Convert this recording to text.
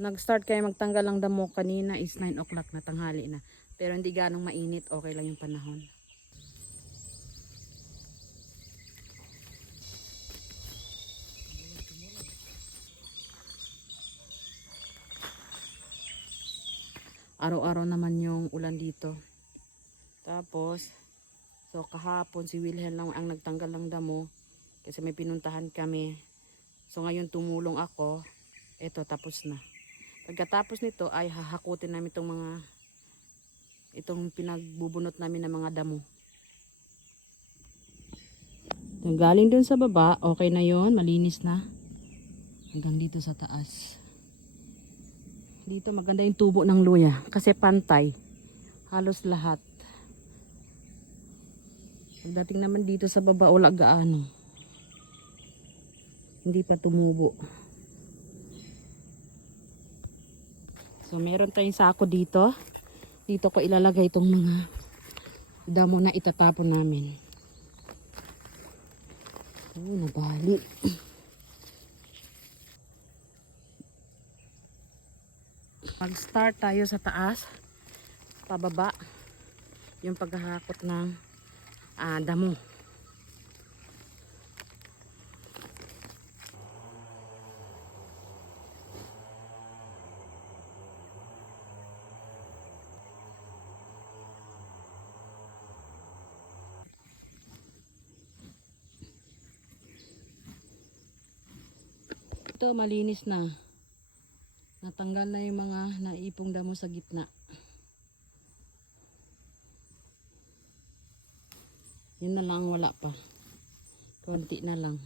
Nag-start kayo magtanggal ng damo kanina is 9 o'clock na, tanghali na. Pero hindi ganong mainit, okay lang yung panahon. Araw-araw naman yung ulan dito. Tapos, so kahapon si Wilhelm lang ang nagtanggal ng damo kasi may pinuntahan kami. So ngayon tumulong ako. Eto, tapos na. Pagkatapos nito ay hahakutin namin itong pinagbubunot namin ng mga damo. So, galing dun sa baba, okay na yon, malinis na. Hanggang dito sa taas. Dito maganda yung tubo ng luya kasi pantay. Halos lahat. Pagdating naman dito sa baba, wala gaano. Hindi pa tumubo. So meron tayong sako dito. Dito ko ilalagay itong mga damo na itatapon namin. Oh, nabali. Mag-start tayo sa taas. Pababa. Yung paghahakot ng damo. Ito malinis na. Natanggal na yung mga naipong damo sa gitna. Yun na lang, wala pa. Konti na lang.